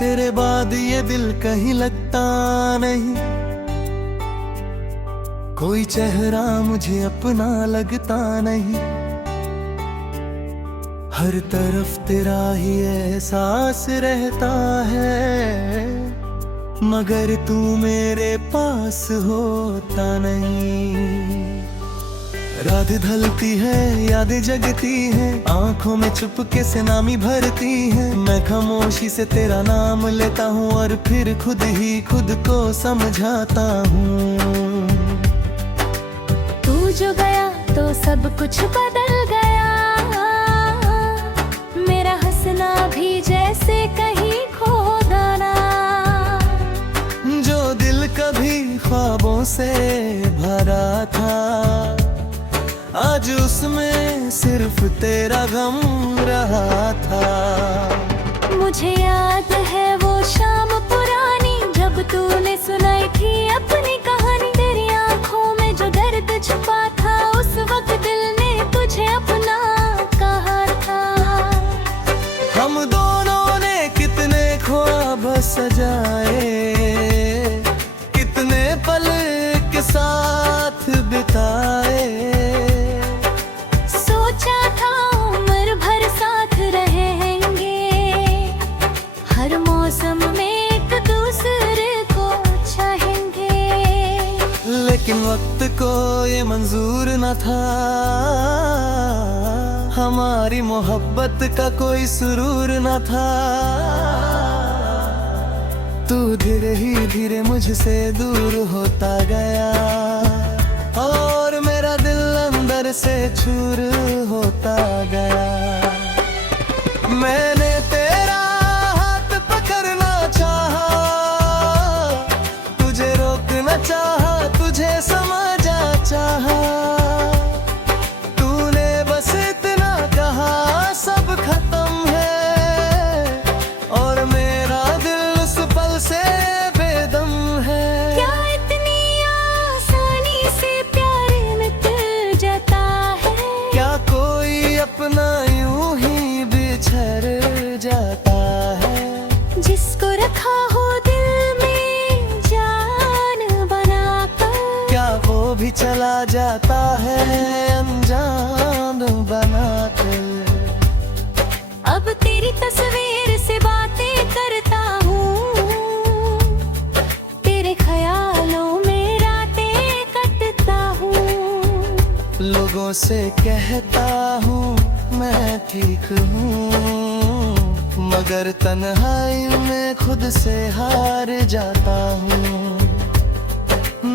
तेरे बाद ये दिल कहीं लगता नहीं, कोई चेहरा मुझे अपना लगता नहीं। हर तरफ तेरा ही एहसास रहता है, मगर तू मेरे पास होता नहीं। रात ढलती है, यादें जगती हैं, आंखों में चुपके से नामी भरती हैं। मैं खामोशी से तेरा नाम लेता हूँ और फिर खुद ही खुद को समझाता हूँ। तू जो गया तो सब कुछ बदल गया, मेरा हंसना भी जैसे कहीं खो गाना। जो दिल कभी ख्वाबों से भरा था, आज उसमें सिर्फ तेरा गम रहा था। मुझे याद है वो शाम पुरानी, जब तूने सुनाई थी अपनी कहानी। तेरी आंखों में जो दर्द छुपा था, उस वक्त दिल ने तुझे अपना कहा था। हम दोनों ने कितने ख्वाब सजाए, कितने पल के साथ बिताए। सोचा था उम्र भर साथ रहेंगे, हर मौसम में एक दूसरे को चाहेंगे। लेकिन वक्त को ये मंजूर न था, हमारी मोहब्बत का कोई सुरूर न था। तू धीरे ही धीरे मुझसे दूर होता गया, और मेरा दिल अंदर से चूर होता गया। मैंने तेरा हाथ पकड़ना चाहा, तुझे रोकना चाहा, तुझे समझा चाहा। तूने बस इतना कहा सब खत्म है, और मेरा दिल उस पल से बेदम है। क्या इतनी आसानी से प्यार मिट जाता है? क्या कोई अपना यूं ही बिछड़ जाता है? जिसको रखा हो दिल में जान बनाकर, क्या वो भी चला जाता है अनजान बनाकर? अब तेरी तस्वीर से बातें करता हूँ, तेरे ख्यालों में रातें कटता हूँ। लोगों से कहता हूँ मैं ठीक हूँ, मगर तन्हाई में खुद से हार जाता हूँ।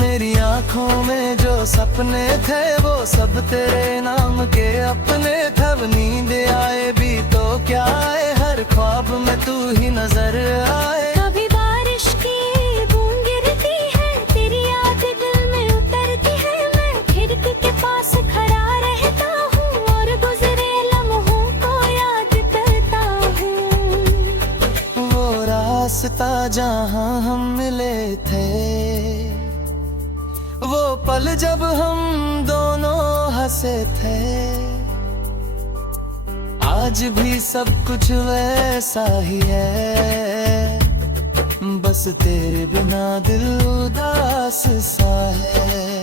मेरी आंखों में जो सपने थे, वो सब तेरे नाम के अपने थे। नींद आए भी तो क्या आए, हर ख्वाब में तू ही नजर आए। कभी बारिश की बूंद गिरती है, तेरी याद दिल में उतरती है। मैं खिड़की के पास खड़ा रहता हूँ, और गुजरे लम्हों को याद करता हूँ। वो रास्ता जहाँ हम मिले थे, वो पल जब हम दोनों हंसे थे। आज भी सब कुछ वैसा ही है, बस तेरे बिना दिल उदास सा है।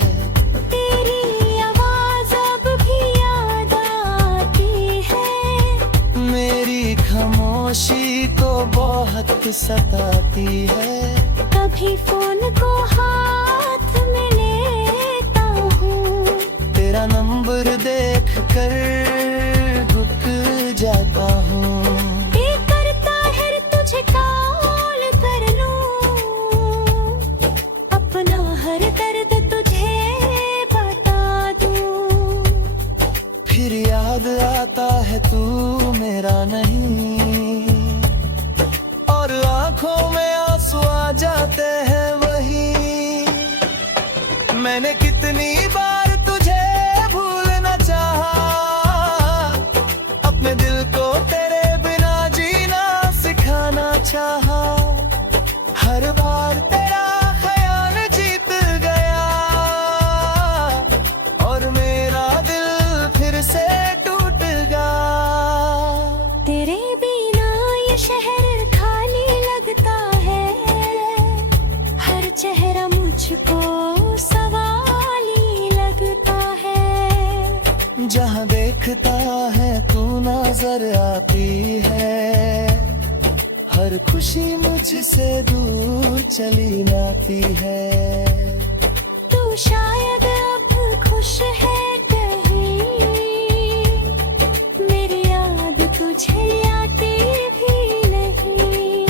तेरी आवाज अब भी याद आती है, मेरी खामोशी को बहुत सताती है। कभी फोन को हाथ में लेता हूँ, तेरा नंबर देख कर रुक जाता हूँ। ये करता है तुझे कॉल कर लूं, अपना हर दर्द तुझे बता दूं। फिर याद आता है तू मेरा नहीं, और आंखों में आंसू आ जाते हैं वही। मैंने कितनी बार तुझे भूलना चाहा, अपने दिल को तेरे बिना जीना सिखाना चाहा। हर बार तेरा ख्याल जीत गया, और मेरा दिल फिर से टूट गया। तेरे बिना ये शहर खाली लगता चेहरा मुझको सवाली लगता है। जहाँ देखता है तू नजर आती है, हर खुशी मुझसे दूर चली जाती है। तू शायद अब खुश है कहीं, मेरी याद तुझे आती भी नहीं।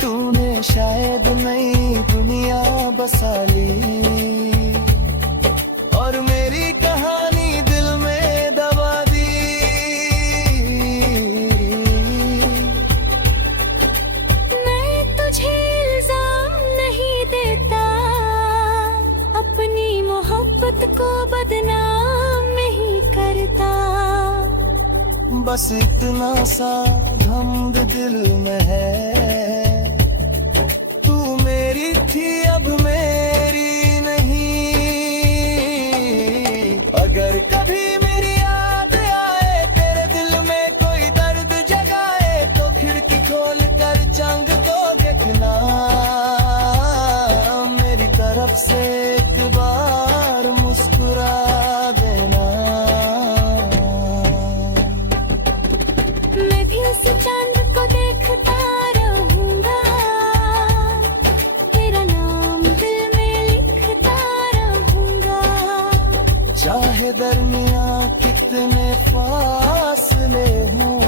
तूने शायद नई दुनिया बसा ली और मेरी कहानी दिल में दबा दी। मैं तुझे इल्जाम नहीं देता, अपनी मोहब्बत को बदनाम नहीं करता। बस इतना सा धम्म दिल में है, तू मेरी थी अब मेरी नहीं। अगर कभी मेरी याद आए, तेरे दिल में कोई दर्द जगाए, तो खिड़की खोल कर चंग को देखना, मेरी तरफ से एक बार मुस्कुरा देना। मैं भी उस चांद को देखता रहूंगा, तेरा नाम दिल में लिखता रहूंगा। चाहे दरमिया कितने फासले हों,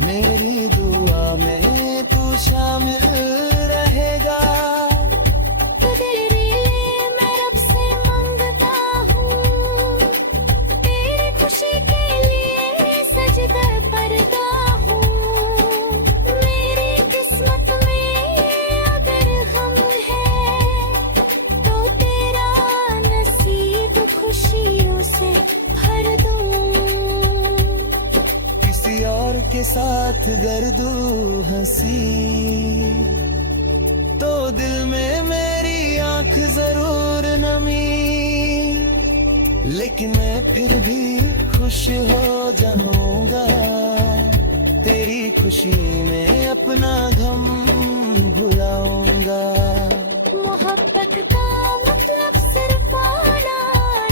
मेरी दुआ में तू शामिल रहेगा। तेरे लिए मैं रब से मांगता हूँ, तेरी खुशी के लिए सजदा करता हूँ। मेरी किस्मत में अगर गम है, तो तेरा नसीब खुशियों से भर दूँ। किसी और के साथ गर्दू हंसी, तो दिल में मेरी आंख जरूर नमी, लेकिन मैं फिर भी खुश हो जाऊंगा। तेरी खुशी में अपना गम भुलाऊंगा। मोहब्बत का मतलब सिर्फ पाना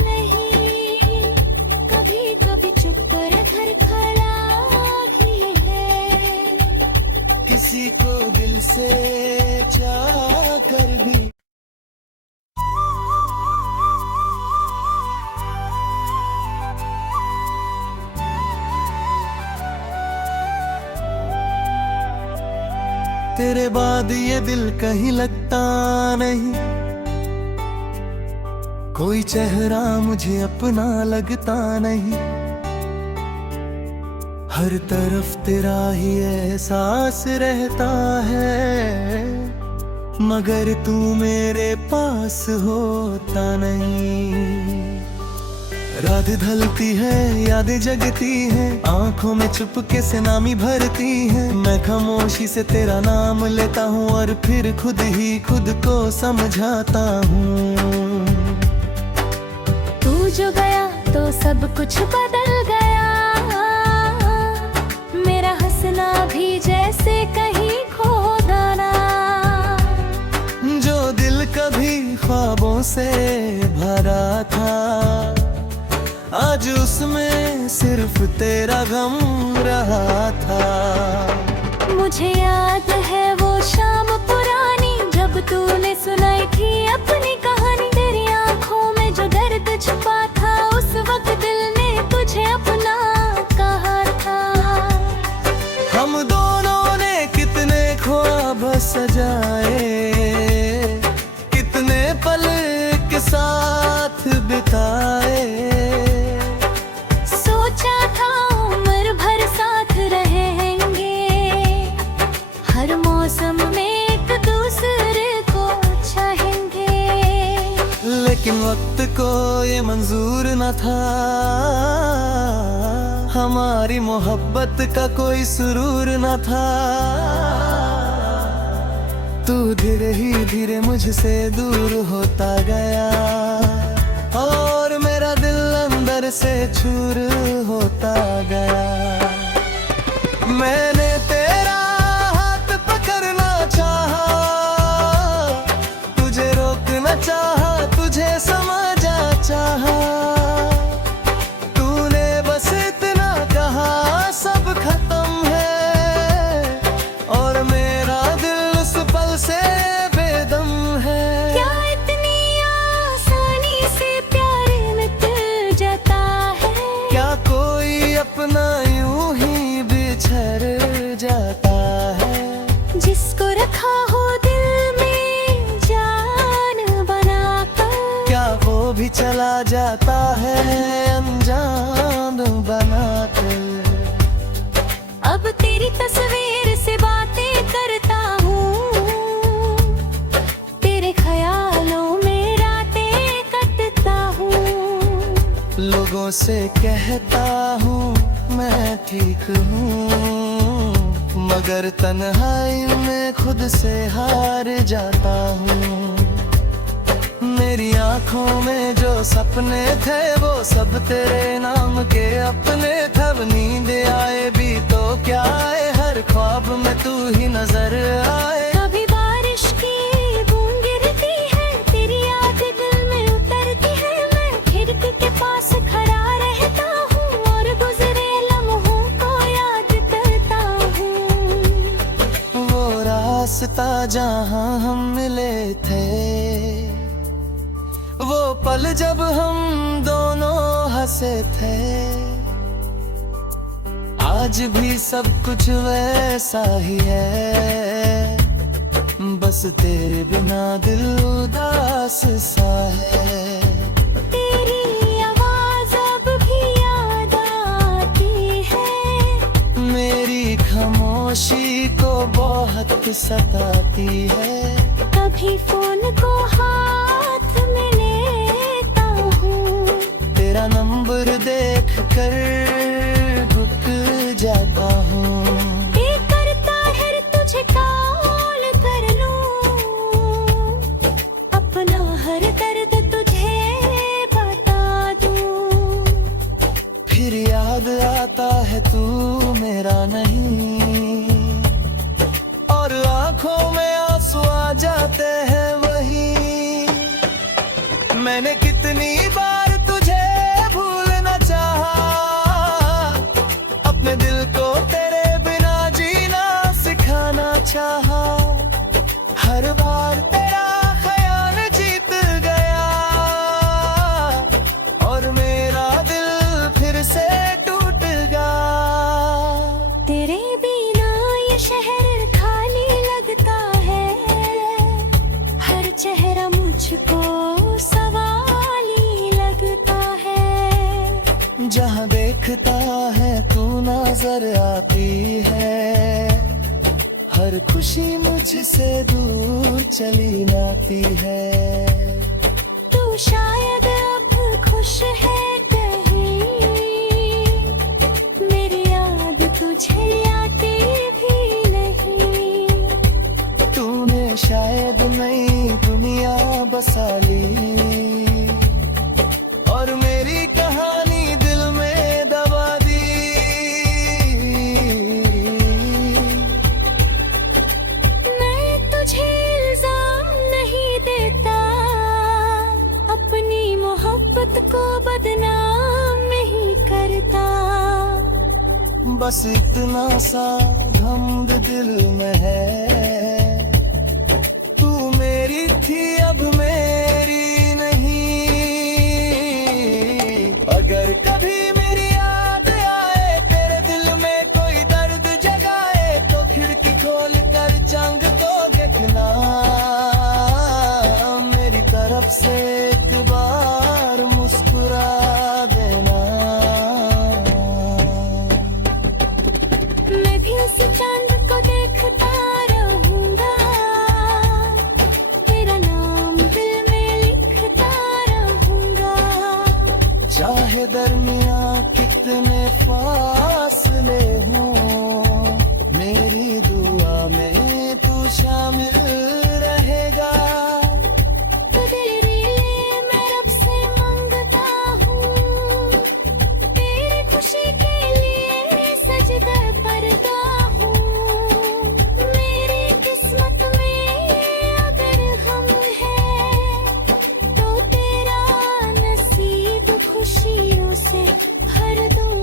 नहीं, कभी कभी चुप कर खड़ा भी है। किसी को दिल से चाह कर भी तेरे बाद ये दिल कहीं लगता नहीं, कोई चेहरा मुझे अपना लगता नहीं। हर तरफ तेरा ही एहसास रहता है, मगर तू मेरे पास होता नहीं। रात ढलती है, यादें जगती हैं, आंखों में चुपके से नामी भरती हैं। मैं खामोशी से तेरा नाम लेता हूँ और फिर खुद ही खुद को समझाता हूँ। तू जो गया तो सब कुछ बदल गया, मेरा हंसना भी जैसे कहीं खो दाना। जो दिल कभी ख्वाबों से भरा था, आज उसमें सिर्फ तेरा गम रहा था। मुझे याद है वो शाम पुरानी, जब तूने सुनाई थी अपनी कहानी। तेरी आंखों में जो दर्द छुपा था, उस वक्त दिल ने तुझे अपना कहा था। हम दोनों ने कितने ख्वाब सजाए, कितने पल के साथ बिताए। सोचा था उम्र भर साथ रहेंगे, हर मौसम में एक दूसरे को चाहेंगे। लेकिन वक्त को ये मंजूर न था, हमारी मोहब्बत का कोई सुरूर न था। तू धीरे ही धीरे मुझसे दूर होता गया, और मेरा दिल अंदर से चूर होता गया। मैंने तेरा हाथ पकड़ना चाहा, भी चला जाता है अनजान बनाकर। अब तेरी तस्वीर से बातें करता हूँ, तेरे ख्यालों में रातें कटता हूँ। लोगों से कहता हूँ मैं ठीक हूँ, मगर तन्हाई में खुद से हार जाता हूँ। मेरी आँखों में जो सपने थे वो सब तेरे नाम के अपने थे। अब नींद आए भी तो क्या आए, हर ख्वाब में तू ही नजर आए। कभी बारिश की बूंद गिरती है, तेरी याद दिल में उतरती है। मैं खिड़की के पास खड़ा रहता हूँ और गुजरे लम्हों को याद करता हूँ। वो रास्ता जहाँ हम मिले थे, वो पल जब हम दोनों हंसे थे। आज भी सब कुछ वैसा ही है, बस तेरे बिना दिल उदास सा है। तेरी आवाज अब भी याद आती है, मेरी खामोशी को बहुत सताती है। कभी फोन को हाथ में लेता हूँ, तेरा नंबर देख कर रुक जाता हूँ। दिल करता है तुझे कॉल कर लूं, अपना हर दर्द तुझे बता दूं। फिर याद आता है तू मेरा नहीं, और आंखों में आंसू आ जाते हैं वही। मैंने कितनी बार तुझे भूलना चाहा, अपने दिल को तेरे बिना जीना सिखाना चाहा। हर बार तेरा ख्याल जीत गया और मेरा दिल फिर से टूट गया। तेरे बिना ये शहर खाली लगता है, हर चेहरा मुझको सवाली लगता है। जहाँ देखता है तू नजर आती है, हर खुशी मुझसे दूर चली जाती है। तू शायद अब खुश है कहीं, मेरी याद तुझे आती भी नहीं। तूने शायद नई दुनिया बसा ली और मेरी कहानी दिल में दबा दी। मैं तुझे इल्जाम नहीं देता, अपनी मोहब्बत को बदनाम नहीं करता। बस इतना सा घमंड दिल में है, तू मेरी थी अब मेरी नहीं। अगर कभी मेरी याद आए, तेरे दिल में कोई दर्द जगाए, तो खिड़की खोल कर जंग को देखना, मेरी तरफ से एक बार मुस्कुरा देना। मैं भी उस चांद को देखता रहूंगा, तेरा नाम दिल में लिखता रहूंगा। चाहे दरमिया कितने फासले हों, मेरी दुआ में तू शामिल रहेगा। तेरे लिए मैं रब से मांगता हूँ, तेरी खुशी के लिए सजदा करता हूँ। मेरी किस्मत में अगर गम है, तो तेरा नसीब खुशियों से भर दूँ।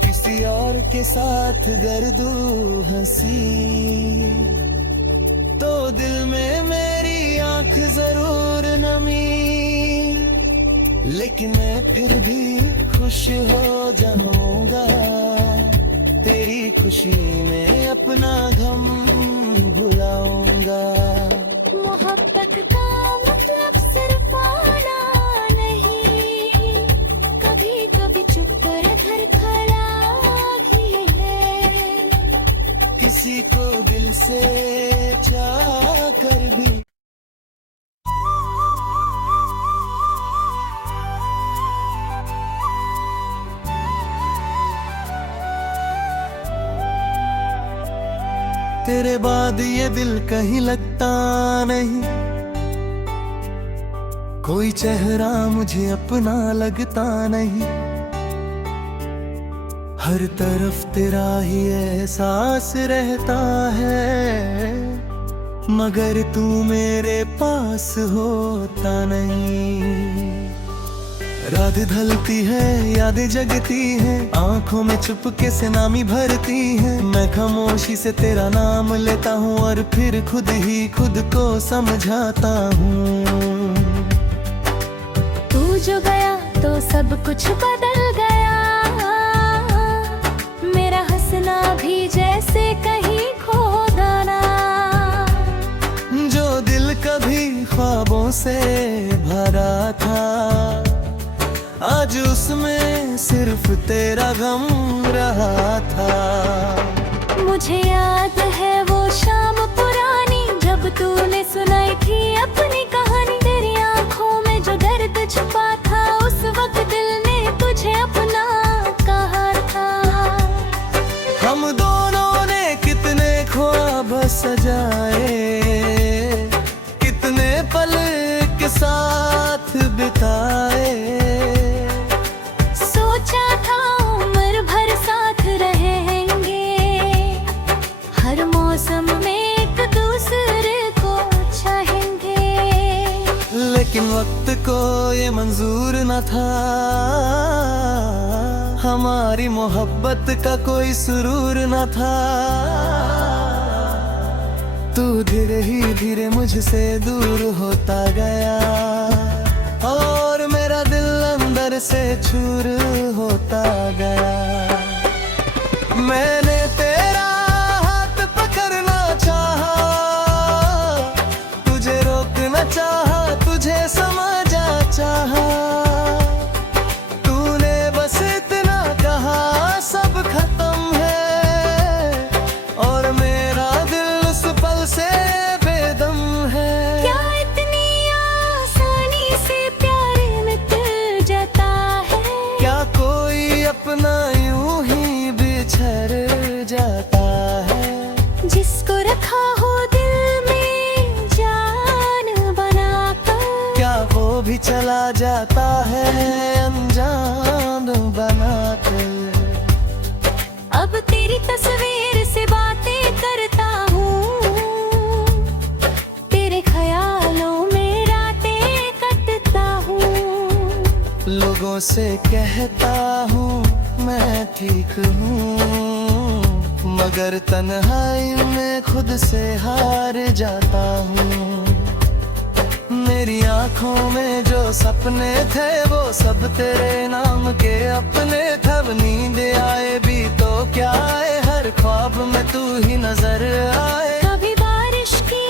किसी और के साथ गर्दू हंसी, तो दिल में मेरी आंख जरूर नमी। लेकिन मैं फिर भी खुश हो जाऊंगा, तेरी खुशी में अपना गम भुलाऊंगा। मोहब्बत का मतलब सिर्फ तेरे बाद ये दिल कहीं लगता नहीं, कोई चेहरा मुझे अपना लगता नहीं। हर तरफ तेरा ही एहसास रहता है, मगर तू मेरे पास होता नहीं। रात ढलती है, यादें जगती हैं, आंखों में चुपके से नामी भरती हैं। मैं खामोशी से तेरा नाम लेता हूँ और फिर खुद ही खुद को समझाता हूँ। तू जो गया तो सब कुछ बदल गया, मेरा हंसना भी जैसे कहीं खो गाना। जो दिल कभी ख्वाबों से भरा था, आज उसमें सिर्फ तेरा गम रहा था। मुझे याद है वो शाम पुरानी, जब तूने सुनाई थी अपनी कहानी। तेरी आंखों में जो दर्द छुपा था, उस वक्त दिल ने तुझे अपना कहा था। हम दोनों ने कितने ख्वाब सजाए, कितने पल के साथ बिताए। सोचा था उम्र भर साथ रहेंगे, हर मौसम में एक दूसरे को चाहेंगे। लेकिन वक्त को ये मंजूर न था, हमारी मोहब्बत का कोई सुरूर न था। तू धीरे ही धीरे मुझसे दूर होता गया, और मेरा दिल अंदर से चूर होता गया। मैंने तेरा हाथ पकड़ना चाहा, तुझे रोकना चाहा, तुझे समझा चाहा। तूने बस इतना कहा सब खत्म है, और मेरा दिल उस पल से बेदम है। क्या इतनी आसानी से प्यार मिट जाता है? क्या कोई अपना यूं ही बिछड़ जाता है? जिसको रखा हो दिल में जान बनाकर, क्या वो भी चला जाता है अनजान बनाकर? अब तेरी तस्वीर से बातें करता हूँ, तेरे ख्यालों में रातें कटता हूँ। लोगों से कहता हूँ मैं ठीक हूँ, मगर तन्हाई में खुद से हार जाता हूँ। मेरी आंखों में जो सपने थे, वो सब तेरे नाम के अपने थे। अब नींद आए भी तो क्या आए, हर ख्वाब में तू ही नजर आए। कभी बारिश की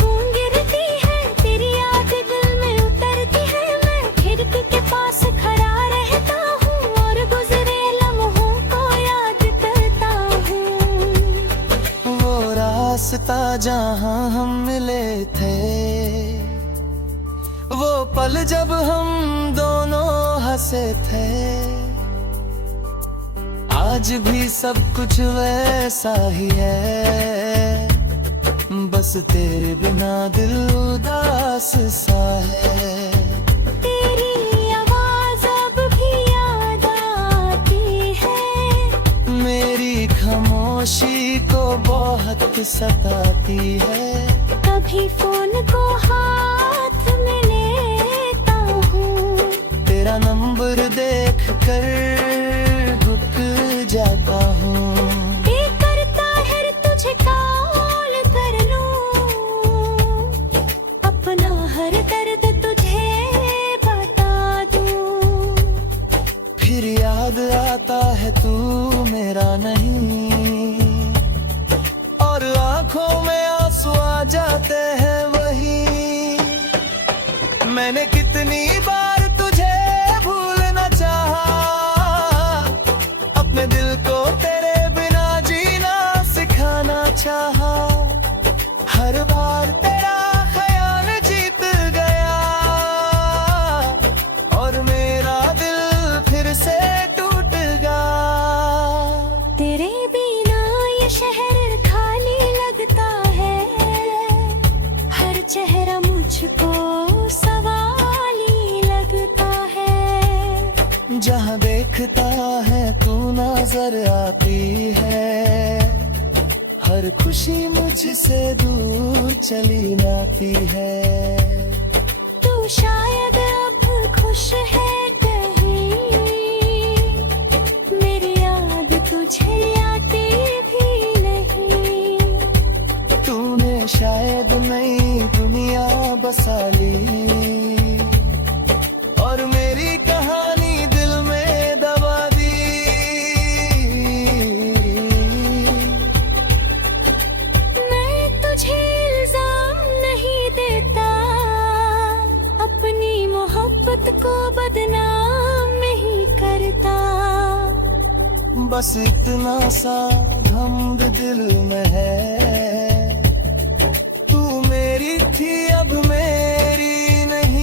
बूंद गिरती है, तेरी याद दिल में उतरती है। मैं खिड़की के पास खड़ा रहता हूँ और गुजरे लम्हों को याद करता हूँ। वो रास्ता जहाँ हम मिले थे, वो पल जब हम दोनों हंसे थे। आज भी सब कुछ वैसा ही है, बस तेरे बिना दिल उदास सा है। तेरी आवाज अब भी याद आती है, मेरी खामोशी को बहुत सताती है। कभी फोन को हाथ में लेता हूँ, तेरा नंबर देख कर रुक जाता हूँ। दिल करता है तुझे कॉल कर लूं, अपना हर दर्द तुझे बता दूं। फिर याद आता है तू मेरा नहीं, और आंखों में आंसू आ जाते हैं वही। मैंने कितनी बार तुझे भूलना चाहा, अपने दिल को तेरे बिना जीना सिखाना चाहा। हर बार तेरा ख्याल जीत गया, और मेरा दिल फिर से टूट गया। तेरे बिना ये शहर खाली लगता चेहरा मुझको सवाली लगता है। जहाँ देखता है तू नजर आती है, हर खुशी मुझसे दूर चली जाती है। तू शायद अब खुश है कहीं, मेरी याद तुझे आती भी नहीं। तूने शायद नई दुनिया बसा ली और मेरी कहानी दिल में दबा दी। मैं तुझे इल्जाम नहीं देता, अपनी मोहब्बत को बदनाम नहीं करता। बस इतना सा घमंड दिल में है, तू मेरी थी अब मेरी नहीं।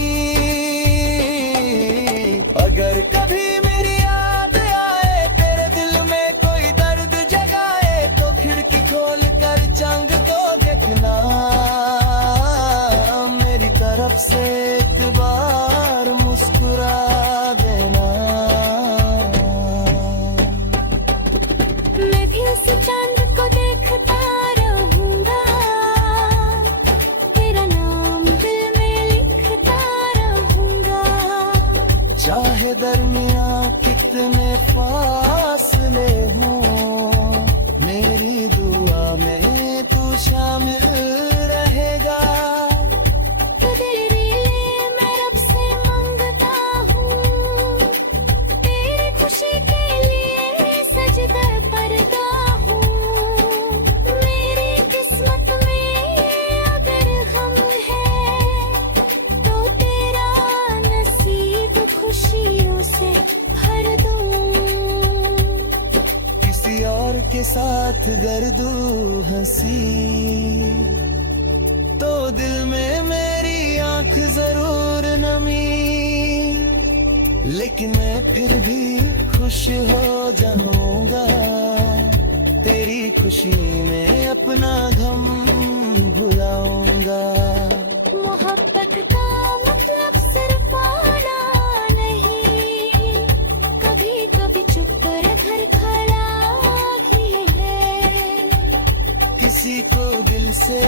अगर कभी मेरी याद आए, तेरे दिल में कोई दर्द जगाए, तो खिड़की खोल कर चंग को देखना, मेरी तरफ से एक बार मुस्कुरा देना। मैं भी उस चांद को देखता रहूंगा, तेरा नाम दिल में लिखता रहूंगा। चाहे दरमिया कितने फासले हों, मेरी दुआ में तू शामिल रहेगा। तो तेरे लिए मैं रब से मांगता हूँ, तेरी खुशी के लिए सजदा करता हूँ। मेरी किस्मत में अगर गम है, तो तेरा नसीब खुशियों से भर दूँ। किसी और के साथ गर्दू हंसी, तो दिल में मेरी आंख जरूर नमी, लेकिन मैं फिर भी खुश हो जाऊंगा। तेरी खुशी में अपना गम भुलाऊंगा। मोहब्बत का मतलब सिर्फ पाना नहीं, कभी कभी चुप कर घर खड़ा भी है। किसी को दिल से